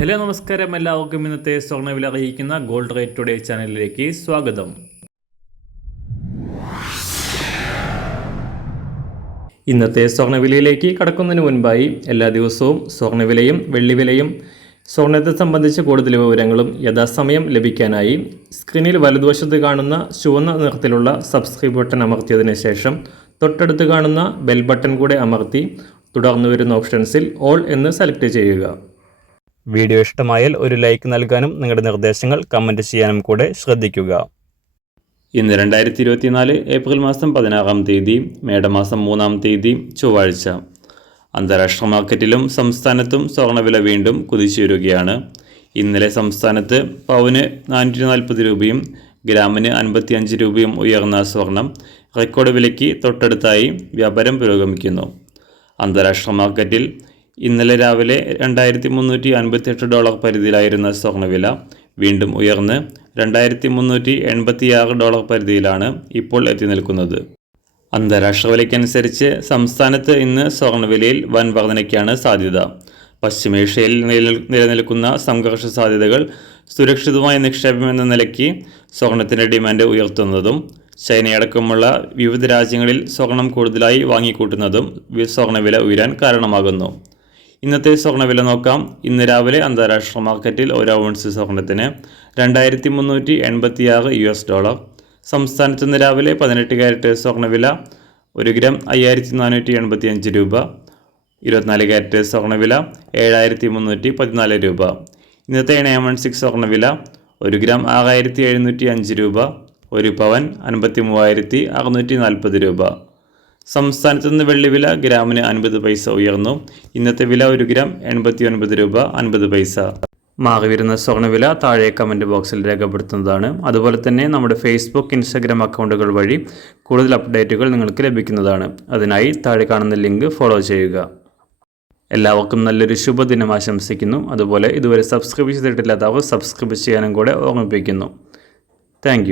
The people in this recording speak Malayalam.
ഹലോ നമസ്കാരം, എല്ലാവർക്കും ഇന്നത്തെ സ്വർണ്ണവില അറിയിക്കുന്ന ഗോൾഡ് റേറ്റ് ടുഡേ ചാനലിലേക്ക് സ്വാഗതം. ഇന്നത്തെ സ്വർണ്ണവിലയിലേക്ക് കടക്കുന്നതിന് മുൻപായി എല്ലാ ദിവസവും സ്വർണ്ണവിലയും വെള്ളിവിലയും സ്വർണ്ണത്തെ സംബന്ധിച്ച കൂടുതൽ വിവരങ്ങളും യഥാസമയം ലഭിക്കാനായി സ്ക്രീനിൽ വലതുവശത്ത് കാണുന്ന ചുവന്ന നിറത്തിലുള്ള സബ്സ്ക്രൈബ് ബട്ടൺ അമർത്തിയതിനു ശേഷം തൊട്ടടുത്ത് കാണുന്ന ബെൽ ബട്ടൺ കൂടെ അമർത്തി തുടർന്ന് വരുന്ന ഓപ്ഷൻസിൽ ഓൾ എന്ന് സെലക്ട് ചെയ്യുക. വീഡിയോ ഇഷ്ടമായാൽ ഒരു ലൈക്ക് നൽകാനും നിങ്ങളുടെ നിർദ്ദേശങ്ങൾ കമൻറ്റ് ചെയ്യാനും കൂടെ ശ്രദ്ധിക്കുക. ഇന്ന് 2024 ഏപ്രിൽ മാസം 16-ാം തീയതി, മേടമാസം 3-ാം തീയതി ചൊവ്വാഴ്ച. അന്താരാഷ്ട്ര മാർക്കറ്റിലും സംസ്ഥാനത്തും സ്വർണ്ണവില വീണ്ടും കുതിച്ചുയരുകയാണ്. ഇന്നലെ സംസ്ഥാനത്ത് പവന് 440 രൂപയും ഗ്രാമിന് 55 രൂപയും ഉയർന്ന സ്വർണം റെക്കോർഡ് വിലയ്ക്ക് തൊട്ടടുത്തായി വ്യാപാരം പുരോഗമിക്കുന്നു. അന്താരാഷ്ട്ര മാർക്കറ്റിൽ ഇന്നലെ രാവിലെ $2358 പരിധിയിലായിരുന്ന സ്വർണ്ണവില വീണ്ടും ഉയർന്ന് $2386 പരിധിയിലാണ് ഇപ്പോൾ എത്തി നിൽക്കുന്നത്. അന്താരാഷ്ട്ര വിലയ്ക്കനുസരിച്ച് സംസ്ഥാനത്ത് ഇന്ന് സ്വർണ്ണവിലയിൽ വൻ വർധനയ്ക്കാണ് സാധ്യത. പശ്ചിമേഷ്യയിൽ നിലനിൽക്കുന്ന സംഘർഷ സാധ്യതകൾ സുരക്ഷിതമായ നിക്ഷേപം എന്ന നിലയ്ക്ക് സ്വർണത്തിൻ്റെ ഡിമാൻഡ് ഉയർത്തുന്നതും ചൈനയടക്കമുള്ള വിവിധ രാജ്യങ്ങളിൽ സ്വർണം കൂടുതലായി വാങ്ങിക്കൂട്ടുന്നതും സ്വർണ്ണവില ഉയരാൻ കാരണമാകുന്നു. ഇന്നത്തെ സ്വർണ്ണവില നോക്കാം. ഇന്ന് രാവിലെ അന്താരാഷ്ട്ര മാർക്കറ്റിൽ ഒരു ഔൺസ് സ്വർണത്തിന് $2386. സംസ്ഥാനത്ത് ഇന്ന് രാവിലെ 18 കാരറ്റ് സ്വർണ്ണവില 1 ഗ്രാം 5485 രൂപ. 24 കാരറ്റ് സ്വർണ്ണവില 7314 രൂപ. ഇന്നത്തെ 916 സ്വർണ്ണവില 1 ഗ്രാം 6705 രൂപ. 1 പവൻ 53640 രൂപ. സംസ്ഥാനത്ത് നിന്ന് വെള്ളിവില ഗ്രാമിന് 50 പൈസ ഉയർന്നു. ഇന്നത്തെ വില 1 ഗ്രാം 89 രൂപ 50 പൈസ. മാറി വരുന്ന സ്വർണ്ണവില താഴെ കമൻറ്റ് ബോക്സിൽ രേഖപ്പെടുത്തുന്നതാണ്. അതുപോലെ തന്നെ നമ്മുടെ ഫേസ്ബുക്ക്, ഇൻസ്റ്റാഗ്രാം അക്കൗണ്ടുകൾ വഴി കൂടുതൽ അപ്ഡേറ്റുകൾ നിങ്ങൾക്ക് ലഭിക്കുന്നതാണ്. അതിനായി താഴെ കാണുന്ന ലിങ്ക് ഫോളോ ചെയ്യുക. എല്ലാവർക്കും നല്ലൊരു ശുഭദിനം ആശംസിക്കുന്നു. അതുപോലെ ഇതുവരെ സബ്സ്ക്രൈബ് ചെയ്തിട്ടില്ലാത്തവർ സബ്സ്ക്രൈബ് ചെയ്യാനും കൂടെ ഓർമ്മിപ്പിക്കുന്നു. താങ്ക്